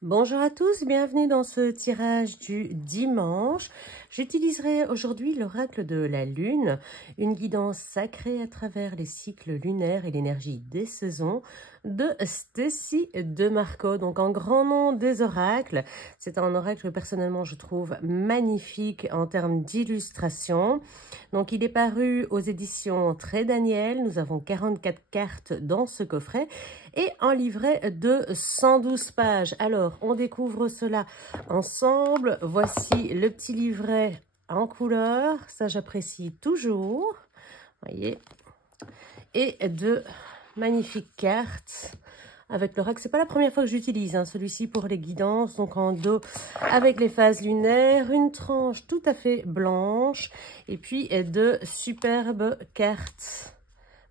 Bonjour à tous, bienvenue dans ce tirage du dimanche. J'utiliserai aujourd'hui l'oracle de la Lune, une guidance sacrée à travers les cycles lunaires et l'énergie des saisons de Stécie de Marco. Donc en grand nom des oracles, c'est un oracle que personnellement je trouve magnifique en termes d'illustration. Donc il est paru aux éditions Très Daniel, nous avons 44 cartes dans ce coffret et un livret de 112 pages. Alors, on découvre cela ensemble. Voici le petit livret en couleur. Ça, j'apprécie toujours. Voyez. Et de magnifiques cartes avec l'oracle. C'est pas la première fois que j'utilise celui-ci pour les guidances. Donc, en dos avec les phases lunaires. Une tranche tout à fait blanche. Et puis, de superbes cartes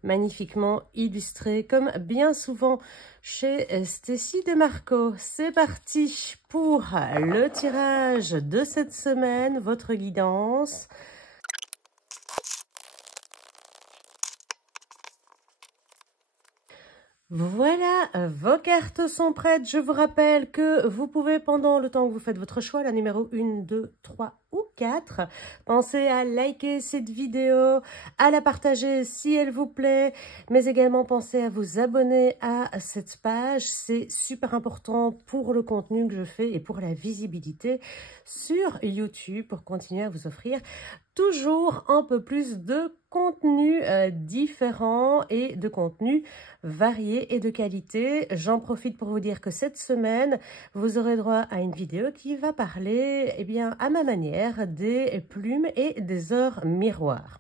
magnifiquement illustré, comme bien souvent chez Stécie de Marco. C'est parti pour le tirage de cette semaine, votre guidance. Voilà, vos cartes sont prêtes. Je vous rappelle que vous pouvez, pendant le temps que vous faites votre choix, la numéro 1, 2, 3 ou 4, pensez à liker cette vidéo, à la partager si elle vous plaît, mais également pensez à vous abonner à cette page. C'est super important pour le contenu que je fais et pour la visibilité sur YouTube, pour continuer à vous offrir toujours un peu plus de contenu différent et de contenu varié et de qualité. J'en profite pour vous dire que cette semaine, vous aurez droit à une vidéo qui va parler, eh bien, à ma manière, des plumes et des heures miroirs.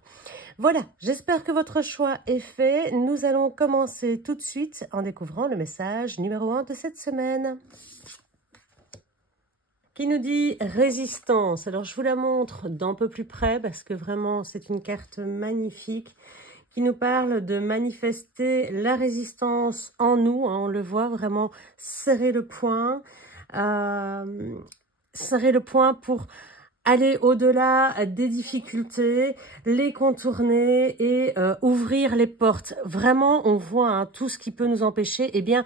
Voilà, j'espère que votre choix est fait. Nous allons commencer tout de suite en découvrant le message numéro 1 de cette semaine, qui nous dit résistance. Alors, je vous la montre d'un peu plus près parce que vraiment, c'est une carte magnifique qui nous parle de manifester la résistance en nous. On le voit vraiment serrer le poing pour aller au-delà des difficultés, les contourner et ouvrir les portes. Vraiment, on voit tout ce qui peut nous empêcher. Eh bien,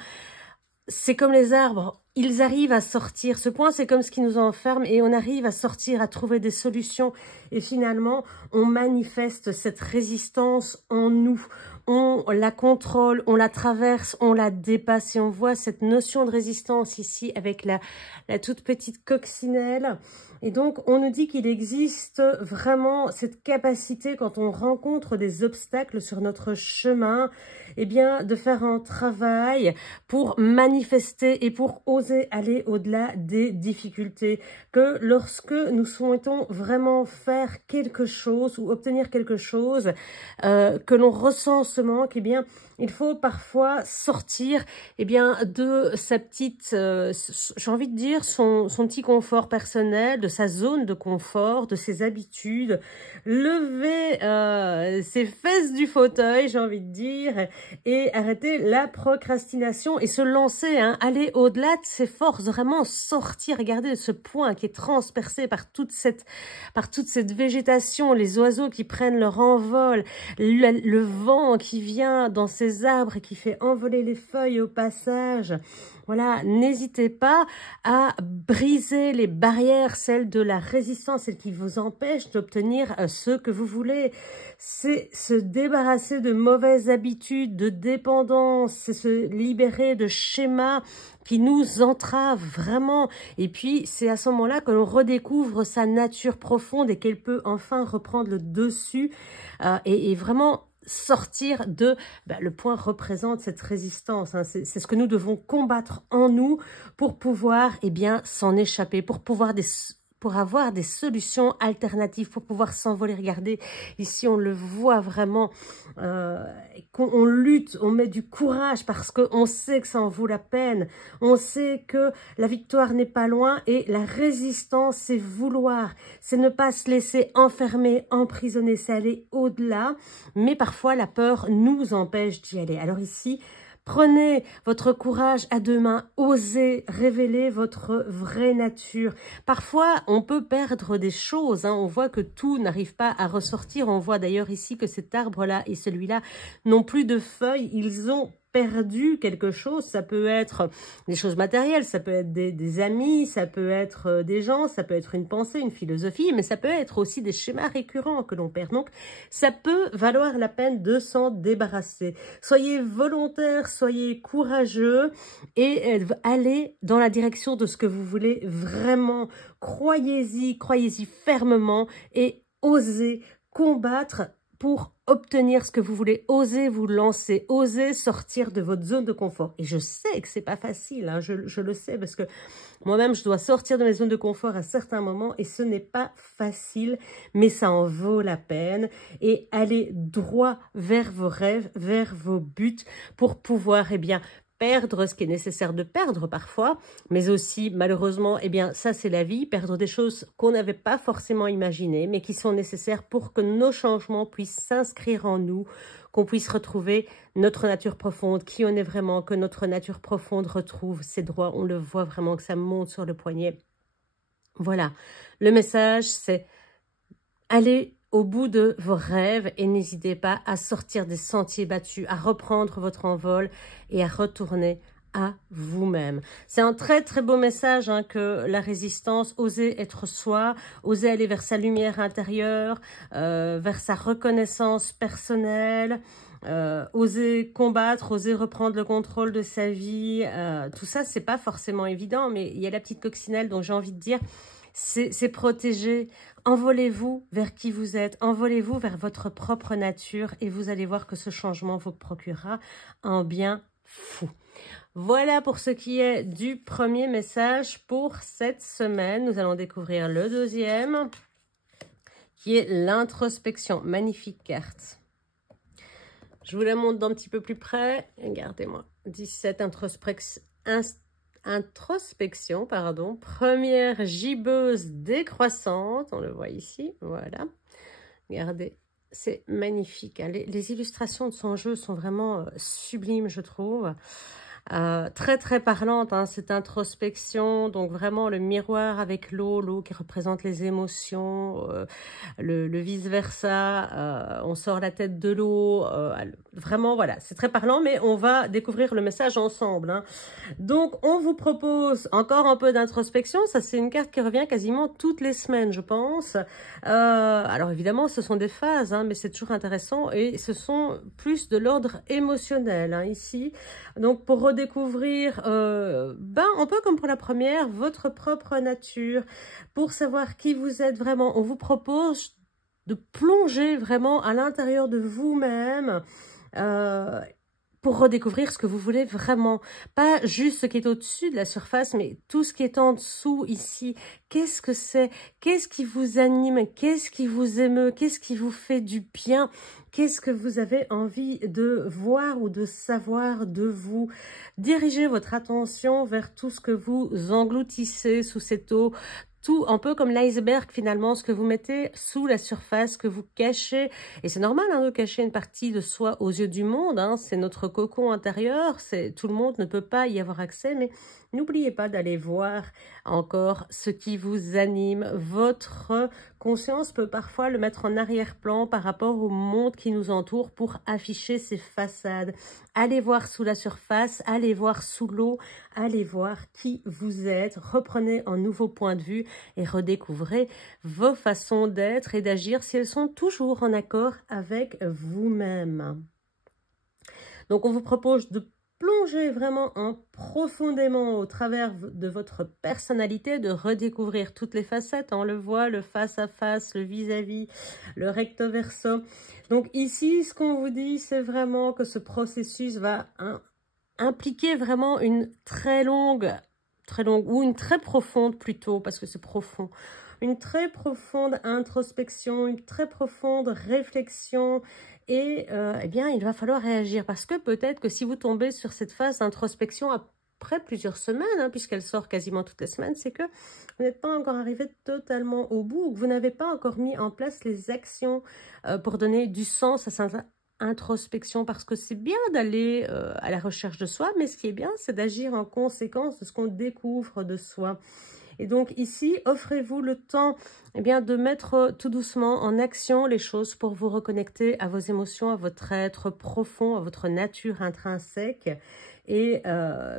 c'est comme les arbres, ils arrivent à sortir. Ce point, c'est comme ce qui nous enferme et on arrive à sortir, à trouver des solutions. Et finalement, on manifeste cette résistance en nous. On la contrôle, on la traverse, on la dépasse. Et on voit cette notion de résistance ici avec la toute petite coccinelle. Et donc, on nous dit qu'il existe vraiment cette capacité, quand on rencontre des obstacles sur notre chemin, eh bien, de faire un travail pour manifester et pour oser aller au-delà des difficultés. Que lorsque nous souhaitons vraiment faire quelque chose ou obtenir quelque chose, que l'on ressent ce manque, eh bien, il faut parfois sortir, eh bien, de sa petite, j'ai envie de dire, son petit confort personnel, de sa zone de confort, de ses habitudes, lever ses fesses du fauteuil, j'ai envie de dire, et arrêter la procrastination et se lancer, aller au-delà de ses forces, vraiment sortir. Regardez ce point qui est transpercé par toute cette végétation, les oiseaux qui prennent leur envol, le vent qui vient dans ces arbres et qui fait envoler les feuilles au passage. Voilà, n'hésitez pas à briser les barrières, celles de la résistance, celles qui vous empêchent d'obtenir ce que vous voulez. C'est se débarrasser de mauvaises habitudes, de dépendance, c'est se libérer de schémas qui nous entravent vraiment. Et puis, c'est à ce moment-là que l'on redécouvre sa nature profonde et qu'elle peut enfin reprendre le dessus et vraiment sortir de... le point représente cette résistance. C'est ce que nous devons combattre en nous pour pouvoir, eh bien, s'en échapper, pour avoir des solutions alternatives, pour pouvoir s'envoler. Regardez, ici, on le voit vraiment, qu'on lutte, on met du courage parce qu'on sait que ça en vaut la peine. On sait que la victoire n'est pas loin et la résistance, c'est vouloir. C'est ne pas se laisser enfermer, emprisonner, c'est aller au-delà. Mais parfois, la peur nous empêche d'y aller. Alors ici, prenez votre courage à deux mains, osez révéler votre vraie nature. Parfois, on peut perdre des choses, on voit que tout n'arrive pas à ressortir. On voit d'ailleurs ici que cet arbre-là et celui-là n'ont plus de feuilles, ils ont perdu quelque chose, ça peut être des choses matérielles, ça peut être des amis, ça peut être des gens, ça peut être une pensée, une philosophie, mais ça peut être aussi des schémas récurrents que l'on perd. Donc, ça peut valoir la peine de s'en débarrasser. Soyez volontaire, soyez courageux et allez dans la direction de ce que vous voulez vraiment. Croyez-y fermement et osez combattre pour obtenir ce que vous voulez. Osez vous lancer, osez sortir de votre zone de confort. Et je sais que c'est pas facile, hein, je le sais, parce que moi-même, je dois sortir de mes zones de confort à certains moments et ce n'est pas facile, mais ça en vaut la peine. Et allez droit vers vos rêves, vers vos buts pour pouvoir, perdre ce qui est nécessaire de perdre parfois, mais aussi, malheureusement, ça c'est la vie, perdre des choses qu'on n'avait pas forcément imaginées, mais qui sont nécessaires pour que nos changements puissent s'inscrire en nous, qu'on puisse retrouver notre nature profonde, qui on est vraiment, que notre nature profonde retrouve ses droits. On le voit vraiment que ça monte sur le poignet. Voilà, le message c'est aller au bout de vos rêves et n'hésitez pas à sortir des sentiers battus, à reprendre votre envol et à retourner à vous-même. C'est un très très beau message que la résistance, oser être soi, oser aller vers sa lumière intérieure, vers sa reconnaissance personnelle, oser combattre, oser reprendre le contrôle de sa vie. Tout ça, c'est pas forcément évident, mais il y a la petite coccinelle, donc j'ai envie de dire, c'est protéger. Envolez-vous vers qui vous êtes, envolez-vous vers votre propre nature et vous allez voir que ce changement vous procurera un bien fou. Voilà pour ce qui est du premier message pour cette semaine. Nous allons découvrir le deuxième qui est l'introspection. Magnifique carte. Je vous la montre d'un petit peu plus près. Regardez-moi. 17 introspection, première gibbeuse décroissante, on le voit ici, voilà, regardez, c'est magnifique, hein. Les illustrations de son jeu sont vraiment sublimes, je trouve. Très très parlante, hein, cette introspection, donc vraiment le miroir avec l'eau qui représente les émotions, le vice versa, on sort la tête de l'eau, vraiment voilà, c'est très parlant, mais on va découvrir le message ensemble, hein. Donc on vous propose encore un peu d'introspection, ça c'est une carte qui revient quasiment toutes les semaines je pense. Alors évidemment ce sont des phases, hein, mais c'est toujours intéressant et ce sont plus de l'ordre émotionnel, hein, ici. Donc pour redécouvrir, un peu comme pour la première, votre propre nature, pour savoir qui vous êtes vraiment. On vous propose de plonger vraiment à l'intérieur de vous-même, pour redécouvrir ce que vous voulez vraiment. Pas juste ce qui est au-dessus de la surface, mais tout ce qui est en dessous, ici. Qu'est-ce que c'est? Qu'est-ce qui vous anime? Qu'est-ce qui vous émeut? Qu'est-ce qui vous fait du bien? Qu'est-ce que vous avez envie de voir ou de savoir de vous? Dirigez votre attention vers tout ce que vous engloutissez sous cette eau. Tout un peu comme l'iceberg finalement, ce que vous mettez sous la surface, que vous cachez. Et c'est normal de cacher une partie de soi aux yeux du monde, hein, c'est notre cocon intérieur, tout le monde ne peut pas y avoir accès, mais n'oubliez pas d'aller voir encore ce qui vous anime. Votre conscience peut parfois le mettre en arrière-plan par rapport au monde qui nous entoure pour afficher ses façades. Allez voir sous la surface, allez voir sous l'eau, allez voir qui vous êtes, reprenez un nouveau point de vue et redécouvrez vos façons d'être et d'agir si elles sont toujours en accord avec vous-même. Donc on vous propose de plonger vraiment profondément au travers de votre personnalité, de redécouvrir toutes les facettes. On le voit, le face-à-face, le vis-à-vis, le recto-verso. Donc ici, ce qu'on vous dit, c'est vraiment que ce processus va impliquer vraiment une très longue ou une très profonde plutôt, parce que c'est profond. Une très profonde introspection, une très profonde réflexion et il va falloir réagir parce que peut-être que si vous tombez sur cette phase d'introspection après plusieurs semaines, hein, puisqu'elle sort quasiment toutes les semaines, c'est que vous n'êtes pas encore arrivé totalement au bout ou que vous n'avez pas encore mis en place les actions pour donner du sens à cette introspection parce que c'est bien d'aller à la recherche de soi, mais ce qui est bien, c'est d'agir en conséquence de ce qu'on découvre de soi. Et donc ici, offrez-vous le temps eh bien, de mettre tout doucement en action les choses pour vous reconnecter à vos émotions, à votre être profond, à votre nature intrinsèque et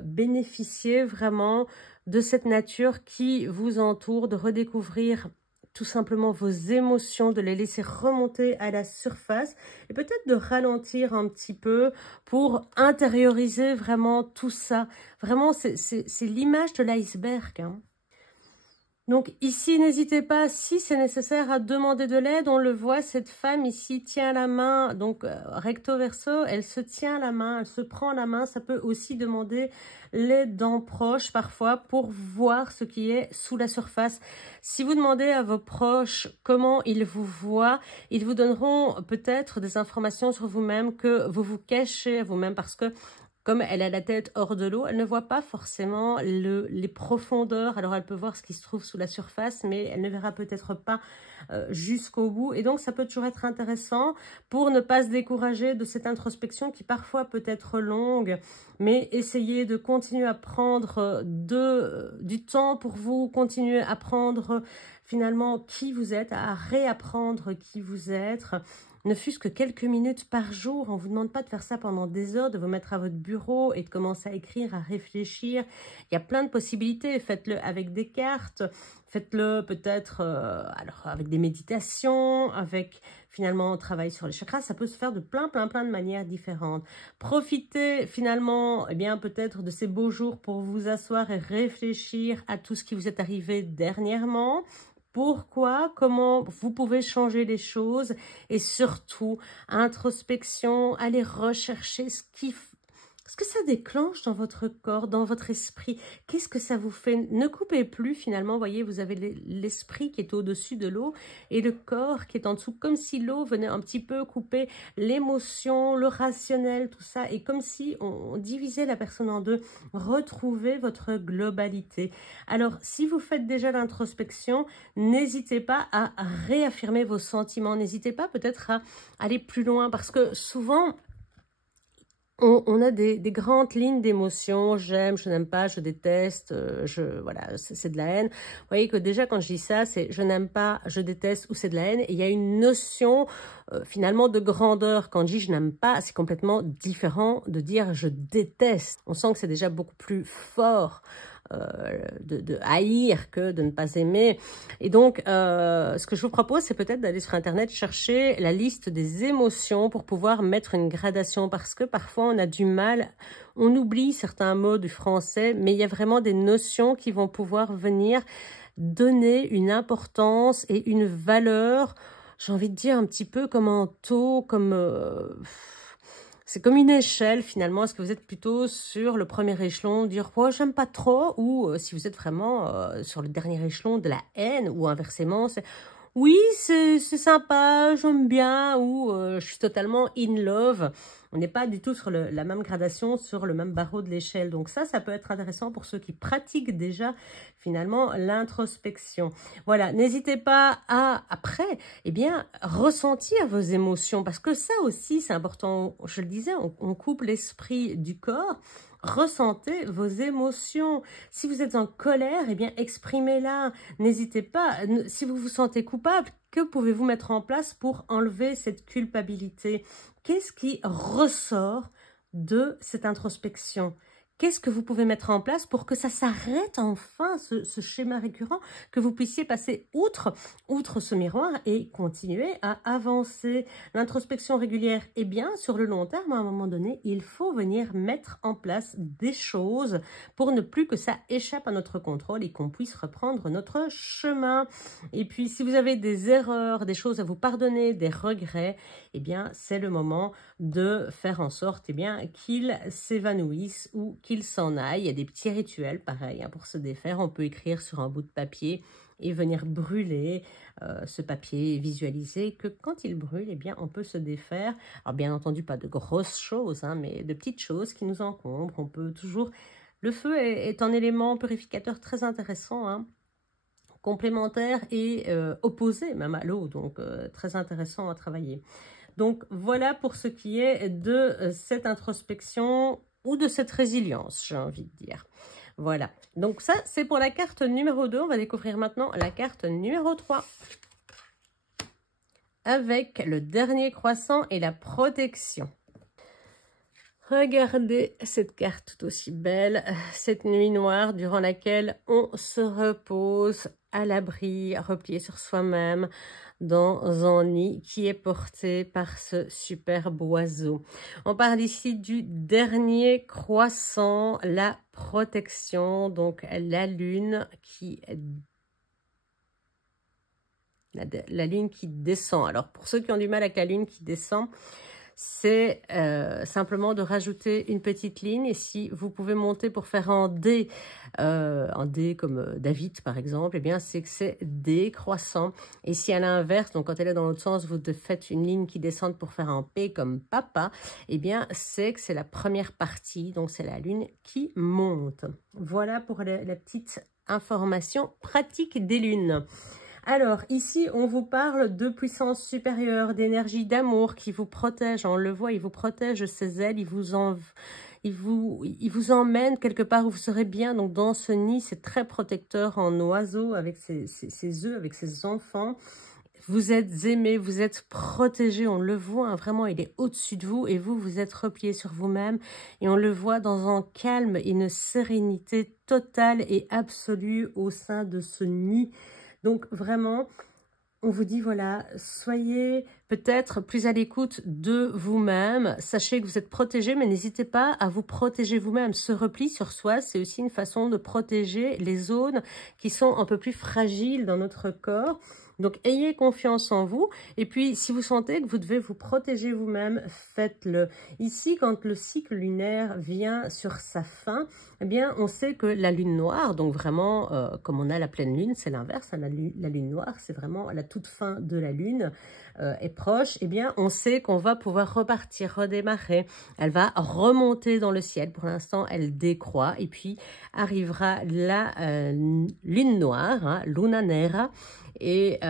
bénéficier vraiment de cette nature qui vous entoure, de redécouvrir tout simplement vos émotions, de les laisser remonter à la surface et peut-être de ralentir un petit peu pour intérioriser vraiment tout ça. Vraiment, c'est l'image de l'iceberg, hein. Donc ici, n'hésitez pas, si c'est nécessaire, à demander de l'aide. On le voit, cette femme ici tient la main, donc recto verso, elle se tient la main, elle se prend la main. Ça peut aussi demander l'aide d'un proche parfois pour voir ce qui est sous la surface. Si vous demandez à vos proches comment ils vous voient, ils vous donneront peut-être des informations sur vous-même que vous vous cachez à vous-même parce que comme elle a la tête hors de l'eau, elle ne voit pas forcément les profondeurs. Alors, elle peut voir ce qui se trouve sous la surface, mais elle ne verra peut-être pas jusqu'au bout. Et donc, ça peut toujours être intéressant pour ne pas se décourager de cette introspection qui parfois peut être longue, mais essayez de continuer à prendre du temps pour vous, continuer à prendre finalement qui vous êtes, à réapprendre qui vous êtes. Ne fût-ce que quelques minutes par jour. On ne vous demande pas de faire ça pendant des heures, de vous mettre à votre bureau et de commencer à écrire, à réfléchir. Il y a plein de possibilités. Faites-le avec des cartes, faites-le peut-être alors avec des méditations, avec finalement un travail sur les chakras. Ça peut se faire de plein de manières différentes. Profitez finalement eh bien peut-être de ces beaux jours pour vous asseoir et réfléchir à tout ce qui vous est arrivé dernièrement. Pourquoi, comment vous pouvez changer les choses et surtout, introspection, allez rechercher ce que ça déclenche dans votre corps, dans votre esprit. Qu'est-ce que ça vous fait? Ne coupez plus finalement, voyez, vous avez l'esprit qui est au-dessus de l'eau et le corps qui est en dessous, comme si l'eau venait un petit peu couper l'émotion, le rationnel, tout ça, et comme si on divisait la personne en deux. Retrouvez votre globalité. Alors, si vous faites déjà l'introspection, n'hésitez pas à réaffirmer vos sentiments, n'hésitez pas peut-être à aller plus loin, parce que souvent, on a des grandes lignes d'émotions, j'aime, je n'aime pas, je déteste, voilà, c'est de la haine. Vous voyez que déjà quand je dis ça, c'est je n'aime pas, je déteste ou c'est de la haine. Et il y a une notion finalement de grandeur. Quand je dis je n'aime pas, c'est complètement différent de dire je déteste. On sent que c'est déjà beaucoup plus fort. De haïr que de ne pas aimer. Et donc, ce que je vous propose, c'est peut-être d'aller sur Internet chercher la liste des émotions pour pouvoir mettre une gradation, parce que parfois, on a du mal, on oublie certains mots du français, mais il y a vraiment des notions qui vont pouvoir venir donner une importance et une valeur, j'ai envie de dire un petit peu comme un taux, comme... c'est comme une échelle finalement. Est-ce que vous êtes plutôt sur le premier échelon, dire oh, j'aime pas trop, ou si vous êtes vraiment sur le dernier échelon de la haine, ou inversement, c'est oui, c'est sympa, j'aime bien, ou je suis totalement in love. On n'est pas du tout sur la même gradation, sur le même barreau de l'échelle. Donc ça peut être intéressant pour ceux qui pratiquent déjà finalement l'introspection. Voilà, n'hésitez pas à, après, eh bien, ressentir vos émotions, parce que ça aussi, c'est important. Je le disais, on coupe l'esprit du corps. Ressentez vos émotions. Si vous êtes en colère, eh bien, exprimez-la. N'hésitez pas. Si vous vous sentez coupable, que pouvez-vous mettre en place pour enlever cette culpabilité? Qu'est-ce qui ressort de cette introspection? Qu'est-ce que vous pouvez mettre en place pour que ça s'arrête enfin, ce schéma récurrent, que vous puissiez passer outre ce miroir et continuer à avancer? L'introspection régulière est bien sur le long terme. À un moment donné, il faut venir mettre en place des choses pour ne plus que ça échappe à notre contrôle et qu'on puisse reprendre notre chemin. Et puis, si vous avez des erreurs, des choses à vous pardonner, des regrets, eh bien, c'est le moment de faire en sorte eh bien, qu'ils s'évanouissent ou qu'ils s'en aillent. Il y a des petits rituels, pareil, hein, pour se défaire. On peut écrire sur un bout de papier et venir brûler ce papier, visualiser que quand il brûle, eh bien, on peut se défaire. Alors, bien entendu, pas de grosses choses, hein, mais de petites choses qui nous encombrent. On peut toujours... Le feu est un élément purificateur très intéressant, hein, complémentaire et opposé même à l'eau, donc très intéressant à travailler. Donc voilà pour ce qui est de cette introspection ou de cette résilience, j'ai envie de dire. Voilà. Donc ça, c'est pour la carte numéro 2. On va découvrir maintenant la carte numéro 3. Avec le dernier croissant et la protection. Regardez cette carte tout aussi belle, cette nuit noire durant laquelle on se repose à l'abri, replié sur soi-même, dans un nid qui est porté par ce superbe oiseau. On parle ici du dernier croissant, la protection, donc la lune qui... La lune qui descend. Alors, pour ceux qui ont du mal avec la lune qui descend, c'est simplement de rajouter une petite ligne. Et si vous pouvez monter pour faire un D comme David par exemple, eh bien c'est que c'est décroissant. Et si à l'inverse, donc quand elle est dans l'autre sens, vous faites une ligne qui descend pour faire un P comme papa, eh bien c'est que c'est la première partie, donc c'est la lune qui monte. Voilà pour la petite information pratique des lunes. Alors, ici, on vous parle de puissance supérieure, d'énergie d'amour qui vous protège. On le voit, il vous protège de ses ailes, il vous emmène quelque part où vous serez bien. Donc, dans ce nid, c'est très protecteur en oiseau avec ses œufs, avec ses enfants. Vous êtes aimé, vous êtes protégé, on le voit, hein, vraiment, il est au-dessus de vous et vous, vous êtes replié sur vous-même et on le voit dans un calme et une sérénité totale et absolue au sein de ce nid. Donc vraiment, on vous dit, voilà, soyez peut-être plus à l'écoute de vous-même. Sachez que vous êtes protégé, mais n'hésitez pas à vous protéger vous-même. Ce repli sur soi, c'est aussi une façon de protéger les zones qui sont un peu plus fragiles dans notre corps. Donc, ayez confiance en vous. Et puis, si vous sentez que vous devez vous protéger vous-même, faites-le. Ici, quand le cycle lunaire vient sur sa fin, eh bien, on sait que la lune noire, donc vraiment, comme on a la pleine lune, c'est l'inverse. Hein, la lune noire, c'est vraiment la toute fin de la lune est proche. Eh bien, on sait qu'on va pouvoir repartir, redémarrer. Elle va remonter dans le ciel. Pour l'instant, elle décroît. Et puis, arrivera la lune noire, hein, Luna Nera. Et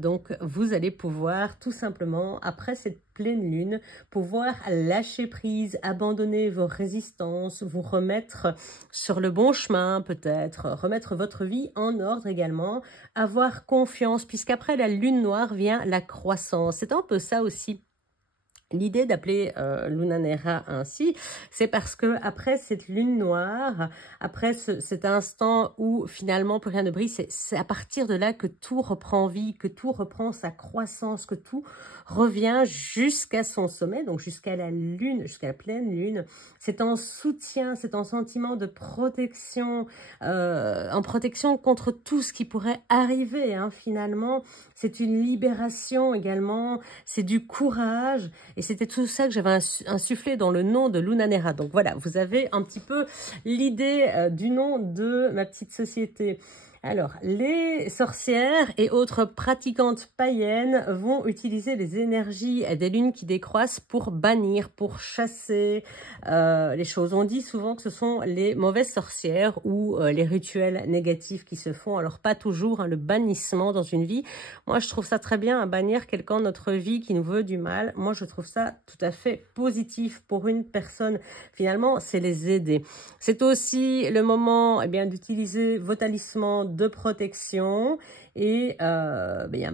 donc, vous allez pouvoir tout simplement, après cette pleine lune, pouvoir lâcher prise, abandonner vos résistances, vous remettre sur le bon chemin peut-être, remettre votre vie en ordre également, avoir confiance, puisqu'après la lune noire vient la croissance. C'est un peu ça aussi. L'idée d'appeler Luna Nera ainsi, c'est parce que après cette lune noire, après cet instant où finalement plus rien ne brille, c'est à partir de là que tout reprend vie, que tout reprend sa croissance, que tout revient jusqu'à son sommet, donc jusqu'à la lune, jusqu'à la pleine lune. C'est en soutien, c'est en sentiment de protection, en protection contre tout ce qui pourrait arriver, hein, finalement. C'est une libération également, c'est du courage. Et c'était tout ça que j'avais insufflé dans le nom de Luna Nera. Donc voilà, vous avez un petit peu l'idée du nom de ma petite société. Alors, les sorcières et autres pratiquantes païennes vont utiliser les énergies des lunes qui décroissent pour bannir, pour chasser les choses. On dit souvent que ce sont les mauvaises sorcières ou les rituels négatifs qui se font. Alors, pas toujours, hein, le bannissement dans une vie. Moi, je trouve ça très bien, à bannir quelqu'un de notre vie qui nous veut du mal. Moi, je trouve ça tout à fait positif pour une personne. Finalement, c'est les aider. C'est aussi le moment, eh bien, d'utiliser vos talismans de protection et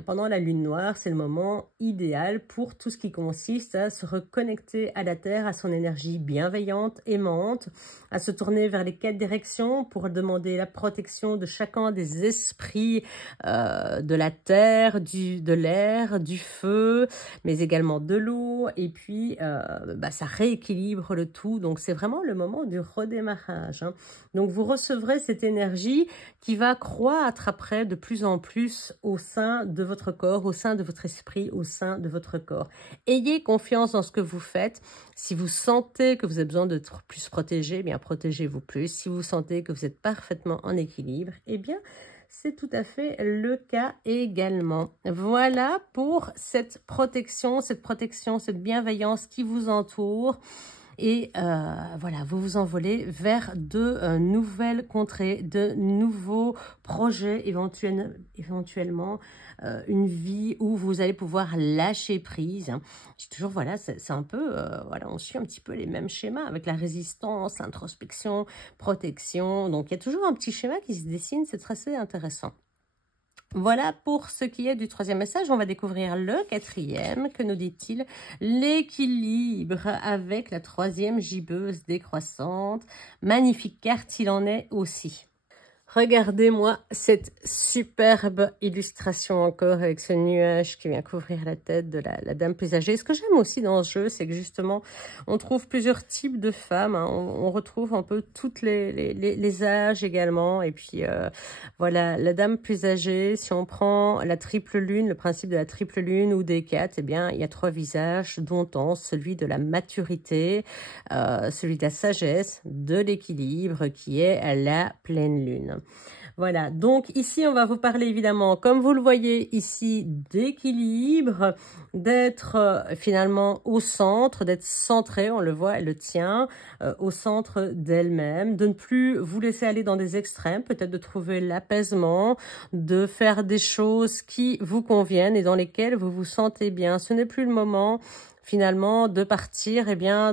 pendant la lune noire, c'est le moment idéal pour tout ce qui consiste à se reconnecter à la terre, à son énergie bienveillante, aimante, à se tourner vers les 4 directions pour demander la protection de chacun des esprits de la terre, de l'air, du feu, mais également de l'eau, et puis ça rééquilibre le tout. Donc c'est vraiment le moment du redémarrage, hein. Donc vous recevrez cette énergie qui va croître après de plus en plus au sein de votre corps, au sein de votre esprit, au sein de votre corps. Ayez confiance dans ce que vous faites. Si vous sentez que vous avez besoin d'être plus protégé, eh bien protégez-vous plus. Si vous sentez que vous êtes parfaitement en équilibre, eh bien c'est tout à fait le cas également. Voilà pour cette protection, cette bienveillance qui vous entoure. Et voilà, vous vous envolez vers de nouvelles contrées, de nouveaux projets, éventuellement une vie où vous allez pouvoir lâcher prise. C'est toujours, voilà, c'est un peu, voilà, on suit un petit peu les mêmes schémas avec la résistance, l'introspection, protection. Donc, il y a toujours un petit schéma qui se dessine, c'est très intéressant. Voilà pour ce qui est du troisième message. On va découvrir le quatrième. Que nous dit-il? L'équilibre avec la troisième gibbeuse décroissante. Magnifique carte, il en est aussi. Regardez-moi cette superbe illustration encore avec ce nuage qui vient couvrir la tête de la dame plus âgée. Ce que j'aime aussi dans ce jeu, c'est que justement, on trouve plusieurs types de femmes. Hein. On retrouve un peu toutes les âges également. Et puis, voilà, la dame plus âgée, si on prend la triple lune, le principe de la triple lune ou des quatre, eh bien, il y a 3 visages, dont celui de la maturité, celui de la sagesse, de l'équilibre, qui est la pleine lune. Voilà, donc ici, on va vous parler évidemment, comme vous le voyez ici, d'équilibre, d'être finalement au centre, d'être centré, on le voit, elle le tient au centre d'elle-même, de ne plus vous laisser aller dans des extrêmes, peut-être de trouver l'apaisement, de faire des choses qui vous conviennent et dans lesquelles vous vous sentez bien. Ce n'est plus le moment finalement de partir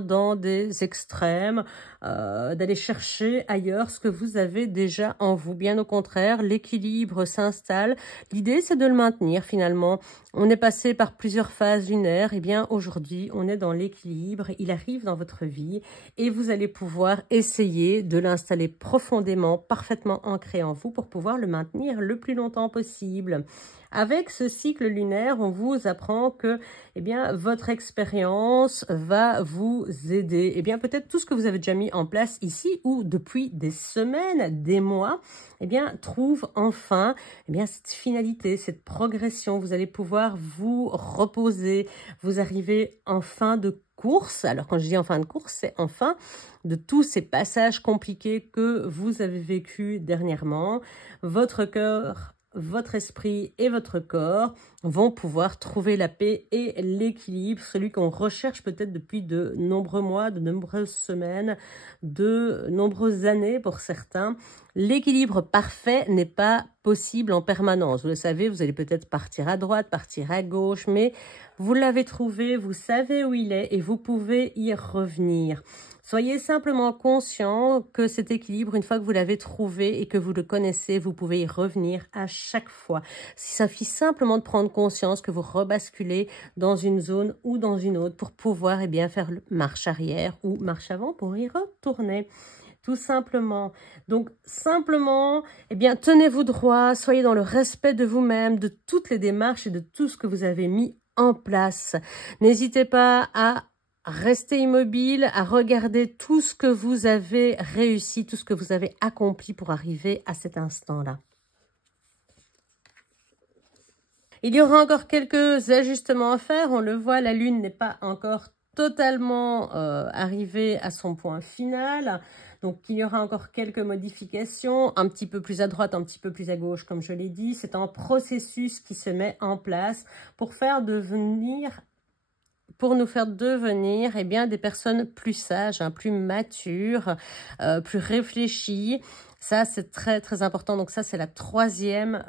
dans des extrêmes, d'aller chercher ailleurs ce que vous avez déjà en vous. Bien au contraire, l'équilibre s'installe. L'idée, c'est de le maintenir finalement. On est passé par plusieurs phases lunaires. Aujourd'hui, on est dans l'équilibre. Il arrive dans votre vie et vous allez pouvoir essayer de l'installer profondément, parfaitement ancré en vous pour pouvoir le maintenir le plus longtemps possible. Avec ce cycle lunaire, on vous apprend que votre expérience va vous aider. Peut-être tout ce que vous avez déjà mis en place ici ou depuis des semaines, des mois, trouve enfin cette finalité, cette progression. Vous allez pouvoir vous reposer, vous arrivez en fin de course. Alors quand je dis en fin de course, c'est en fin de tous ces passages compliqués que vous avez vécus dernièrement. Votre cœur, votre esprit et votre corps vont pouvoir trouver la paix et l'équilibre, celui qu'on recherche peut-être depuis de nombreux mois, de nombreuses semaines, de nombreuses années pour certains. L'équilibre parfait n'est pas possible en permanence. Vous le savez, vous allez peut-être partir à droite, partir à gauche, mais vous l'avez trouvé, vous savez où il est et vous pouvez y revenir. Soyez simplement conscient que cet équilibre, une fois que vous l'avez trouvé et que vous le connaissez, vous pouvez y revenir à chaque fois. Il suffit simplement de prendre conscience que vous rebasculez dans une zone ou dans une autre pour pouvoir faire marche arrière ou marche avant pour y retourner. Tout simplement. Donc, simplement, tenez-vous droit, soyez dans le respect de vous-même, de toutes les démarches et de tout ce que vous avez mis en place. N'hésitez pas à rester immobile, à regarder tout ce que vous avez réussi, tout ce que vous avez accompli pour arriver à cet instant-là. Il y aura encore quelques ajustements à faire. On le voit, la Lune n'est pas encore totalement arrivée à son point final. Donc, il y aura encore quelques modifications, un petit peu plus à droite, un petit peu plus à gauche, comme je l'ai dit. C'est un processus qui se met en place pour nous faire devenir des personnes plus sages, plus matures, plus réfléchies. Ça, c'est très important. Donc ça, c'est la troisième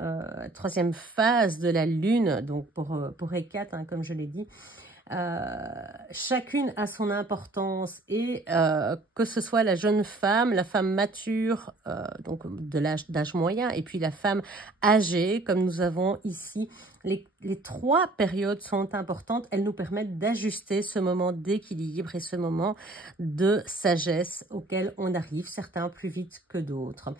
phase de la Lune, donc pour Hécate, comme je l'ai dit. Chacune a son importance et que ce soit la jeune femme, la femme mature, donc d'âge moyen, et puis la femme âgée, comme nous avons ici, les 3 périodes sont importantes. Elles nous permettent d'ajuster ce moment d'équilibre et ce moment de sagesse auquel on arrive, certains plus vite que d'autres.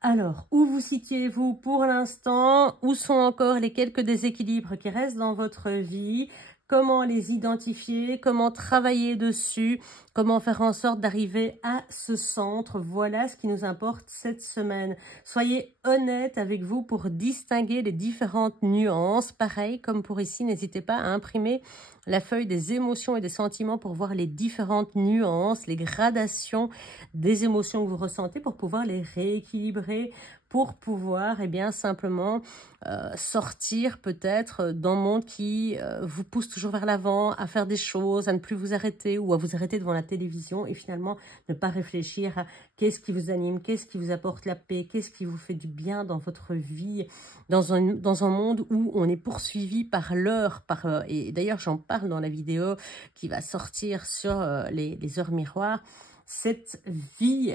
Alors, où vous situez-vous pour l'instant? Où sont encore les quelques déséquilibres qui restent dans votre vie? Comment les identifier, comment travailler dessus, comment faire en sorte d'arriver à ce centre. Voilà ce qui nous importe cette semaine. Soyez honnête avec vous pour distinguer les différentes nuances. Pareil, comme pour ici, n'hésitez pas à imprimer la feuille des émotions et des sentiments pour voir les différentes nuances, les gradations des émotions que vous ressentez pour pouvoir les rééquilibrer, pour pouvoir simplement sortir peut-être d'un monde qui vous pousse toujours vers l'avant, à faire des choses, à ne plus vous arrêter ou à vous arrêter devant la télévision et finalement ne pas réfléchir à qu'est-ce qui vous anime, qu'est-ce qui vous apporte la paix, qu'est-ce qui vous fait du bien dans votre vie, dans un monde où on est poursuivi par l'heure, et d'ailleurs j'en parle dans la vidéo qui va sortir sur les heures miroirs, cette vie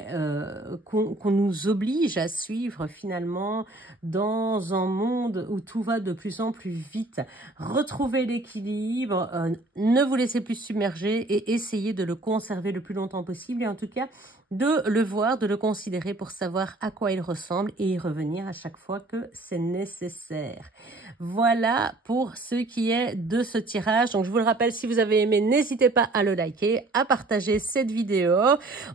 qu'on nous oblige à suivre finalement dans un monde où tout va de plus en plus vite. Retrouvez l'équilibre, ne vous laissez plus submerger et essayez de le conserver le plus longtemps possible et en tout cas de le voir, de le considérer pour savoir à quoi il ressemble et y revenir à chaque fois que c'est nécessaire. Voilà pour ce qui est de ce tirage. Donc je vous le rappelle, si vous avez aimé, n'hésitez pas à le liker, à partager cette vidéo.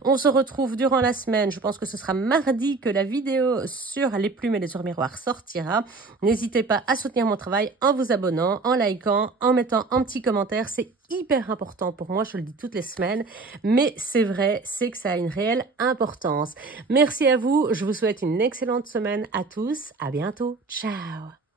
On se retrouve durant la semaine, je pense que ce sera mardi que la vidéo sur les plumes et les heures miroirs sortira. N'hésitez pas à soutenir mon travail en vous abonnant, en likant, en mettant un petit commentaire. C'est hyper important pour moi, je le dis toutes les semaines, mais c'est vrai, c'est que ça a une réelle importance. Merci à vous, je vous souhaite une excellente semaine à tous, à bientôt, ciao.